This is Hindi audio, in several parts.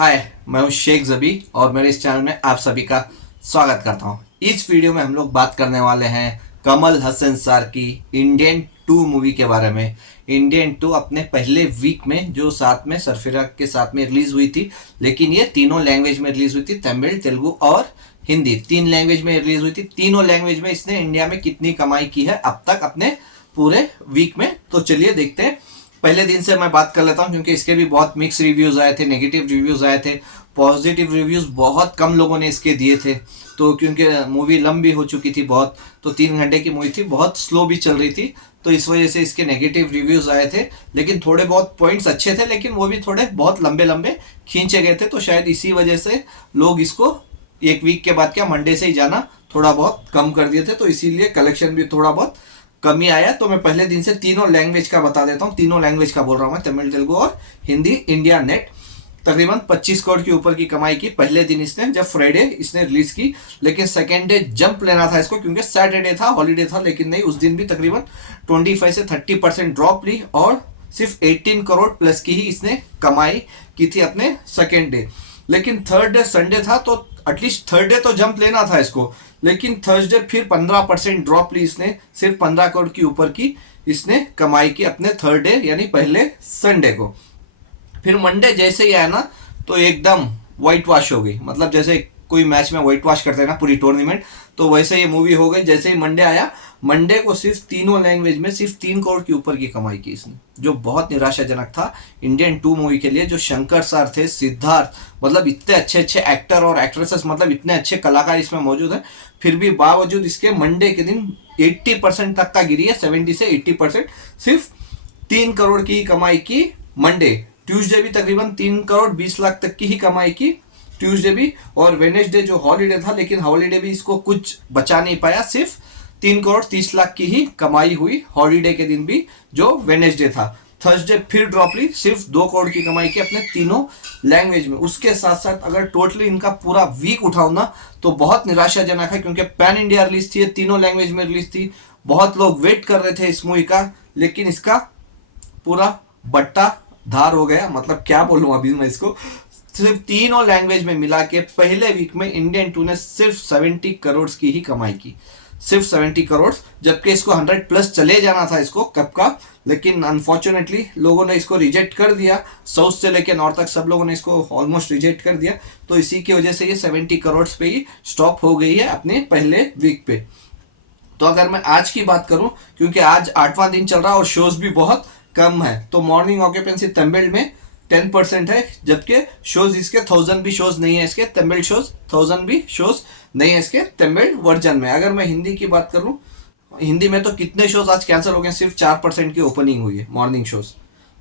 हाय, मैं हूं शेख जबी और मेरे इस चैनल में आप सभी का स्वागत करता हूं। इस वीडियो में हम लोग बात करने वाले हैं कमल हसन सर की इंडियन 2 मूवी के बारे में। इंडियन 2 अपने पहले वीक में जो साथ में सरफिरा के साथ में रिलीज हुई थी, लेकिन ये तीनों लैंग्वेज में रिलीज हुई थी, तमिल, तेलुगु और हिंदी। 3 लैंग्वेज में रिलीज हुई थी। तीनों लैंग्वेज में इसने इंडिया में कितनी कमाई की है अब तक अपने पूरे वीक में, तो चलिए देखते हैं। पहले दिन से मैं बात कर लेता हूं क्योंकि इसके भी बहुत मिक्स रिव्यूज आए थे, नेगेटिव रिव्यूज आए थे, पॉजिटिव रिव्यूज बहुत कम लोगों ने इसके दिए थे। तो क्योंकि मूवी लंबी हो चुकी थी बहुत, तो 3 घंटे की मूवी थी, बहुत स्लो भी चल रही थी, तो इस वजह से इसके नेगेटिव रिव्यूज आए थे। लेकिन थोड़े बहुत पॉइंट्स अच्छे थे, लेकिन वो भी थोड़े बहुत लंबे लंबे खींचे गए थे, तो शायद इसी वजह से लोग इसको एक वीक के बाद क्या मंडे से ही जाना थोड़ा बहुत कम कर दिए थे, तो इसीलिए कलेक्शन भी थोड़ा बहुत कमी आया। तो मैं पहले दिन से तीनों लैंग्वेज का बता देता हूँ। तीनों लैंग्वेज का बोल रहा हूँ मैं, तमिल, तेलुगु और हिंदी। इंडिया नेट तकरीबन 25 करोड़ के ऊपर की कमाई की पहले दिन इसने, जब फ्राइडे इसने रिलीज की। लेकिन सेकेंड डे जंप लेना था इसको क्योंकि सैटरडे था, हॉलीडे था, लेकिन नहीं, उस दिन भी तकरीबन 25 से 30% ड्रॉप ली और सिर्फ 18 करोड़ प्लस की ही इसने कमाई की थी अपने सेकेंड डे। लेकिन थर्ड डे संडे था, तो एटलीस्ट थर्ड डे तो जंप लेना था इसको, लेकिन थर्सडे फिर 15% ड्रॉप ली इसने, सिर्फ 15 करोड़ की ऊपर की इसने कमाई की अपने थर्ड डे यानी पहले संडे को। फिर मंडे जैसे ही आया ना, तो एकदम व्हाइट वॉश हो गई। मतलब जैसे कोई मैच में व्हाइट वॉश करते हैं ना पूरी टूर्नामेंट, तो वैसे ये मूवी हो गई। जैसे ही मंडे आया, मंडे को सिर्फ तीनों लैंग्वेज में सिर्फ 3 करोड़ की ऊपर की कमाई की इसने, जो बहुत निराशाजनक था इंडियन 2 मूवी के लिए। जो शंकर सर थे, सिद्धार्थ, मतलब इतने अच्छे अच्छे एक्टर और एक्ट्रेसेस, मतलब इतने अच्छे कलाकार इसमें मौजूद हैं, फिर भी बावजूद इसके मंडे के दिन 80% तक का गिरी है, 70 से 80%। सिर्फ 3 करोड़ की कमाई की मंडे। ट्यूसडे भी तकरीबन 3 करोड़ 20 लाख तक की ही कमाई की ट्यूसडे भी। और वेनेसडे जो हॉलीडे था, लेकिन हॉलीडे भी इसको कुछ बचा नहीं पाया, सिर्फ 3 करोड़ 30 लाख की ही कमाई हुई हॉलीडे के दिन भी, जो वेनेसडे था। थर्सडे फिर ड्रॉप ली, सिर्फ 2 करोड़ की कमाई की अपने तीनों लैंग्वेज में। उसके साथ साथ अगर टोटली इनका पूरा वीक उठाऊं ना, तो बहुत निराशाजनक है क्योंकि पैन इंडिया रिलीज थी, तीनों लैंग्वेज में रिलीज थी, बहुत लोग वेट कर रहे थे इस मूवी का, लेकिन इसका पूरा बट्टा धार हो गया। मतलब क्या बोलूं अभी मैं इसको, सिर्फ तीनों लैंग्वेज में मिला के पहले वीक में इंडियन 2 ने सिर्फ 70 करोड़ की ही कमाई की, सिर्फ 70 करोड़, जबकि इसको 100 प्लस चले जाना था इसको कब का। लेकिन अनफॉर्चुनेटली लोगों ने इसको रिजेक्ट कर दिया, साउथ से लेकर नॉर्थ तक सब लोगों ने इसको ऑलमोस्ट रिजेक्ट कर दिया, तो इसी की वजह से ये 70 करोड़ पे ही स्टॉप हो गई है अपने पहले वीक पे। तो अगर मैं आज की बात करूं, क्योंकि आज 8वां दिन चल रहा है और शोज भी बहुत कम है, तो मॉर्निंग ऑक्यूपेंसी तमिल में 10% है, जबकि शोज इसके 1000 भी शोज नहीं है इसके तमिल शोज, 1000 भी शोज नहीं है इसके तमिल वर्जन में। अगर मैं हिंदी की बात करूं, हिंदी में तो कितने शोज आज कैंसिल हो गए, सिर्फ 4% की ओपनिंग हुई है मॉर्निंग शोज,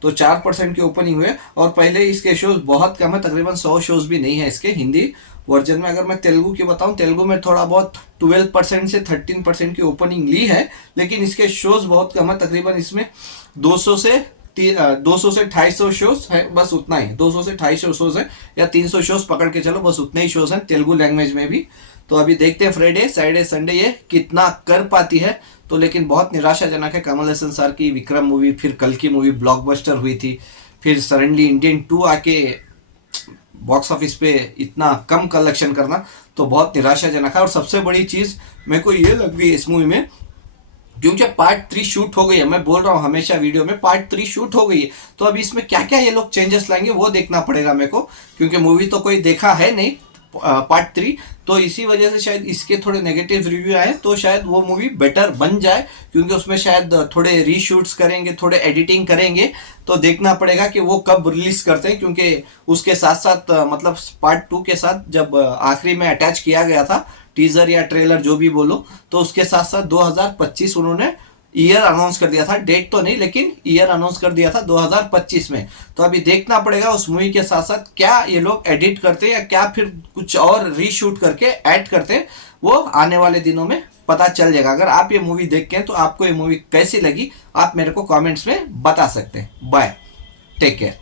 तो 4% की ओपनिंग हुई है। और पहले इसके शोज बहुत कम है, तकरीबन 100 शोज भी नहीं है इसके हिंदी वर्जन में। अगर मैं तेलुगु की बताऊं, तेलुगु में थोड़ा बहुत 12% से 13% की ओपनिंग ली है, लेकिन इसके शोज बहुत कम है, तकरीबन इसमें 200 से 250 शोज है, बस उतना ही, 200 से 250 शोज है, या 300 शोज पकड़ के चलो, बस उतने ही शोज हैं तेलुगु लैंग्वेज में भी। तो अभी देखते हैं फ्राइडे, सैटरडे, संडे ये कितना कर पाती है। तो लेकिन बहुत निराशाजनक है। कमल हसन सर की विक्रम मूवी, फिर कल की मूवी ब्लॉकबस्टर हुई थी, फिर सडनली इंडियन 2 आके बॉक्स ऑफिस पे इतना कम कलेक्शन करना, तो बहुत निराशाजनक है। और सबसे बड़ी चीज मेरे को ये लग रही है इस मूवी में, क्योंकि पार्ट 3 शूट हो गई है, मैं बोल रहा हूँ हमेशा वीडियो में, पार्ट 3 शूट हो गई है, तो अभी इसमें क्या क्या ये लोग चेंजेस लाएंगे वो देखना पड़ेगा मेरे को, क्योंकि मूवी तो कोई देखा है नहीं पार्ट 3, तो इसी वजह से शायद इसके थोड़े नेगेटिव रिव्यू आए, तो शायद वो मूवी बेटर बन जाए, क्योंकि उसमें शायद थोड़े रीशूट्स करेंगे, थोड़े एडिटिंग करेंगे, तो देखना पड़ेगा कि वो कब रिलीज करते हैं। क्योंकि उसके साथ साथ मतलब पार्ट 2 के साथ जब आखिरी में अटैच किया गया था टीजर या ट्रेलर जो भी बोलो, तो उसके साथ साथ 2025 उन्होंने ईयर अनाउंस कर दिया था, डेट तो नहीं लेकिन ईयर अनाउंस कर दिया था 2025 में। तो अभी देखना पड़ेगा उस मूवी के साथ साथ क्या ये लोग एडिट करते हैं या क्या फिर कुछ और रीशूट करके ऐड करते हैं, वो आने वाले दिनों में पता चल जाएगा। अगर आप ये मूवी देख के हैं तो आपको ये मूवी कैसी लगी, आप मेरे को कमेंट्स में बता सकते हैं। Bye, take care.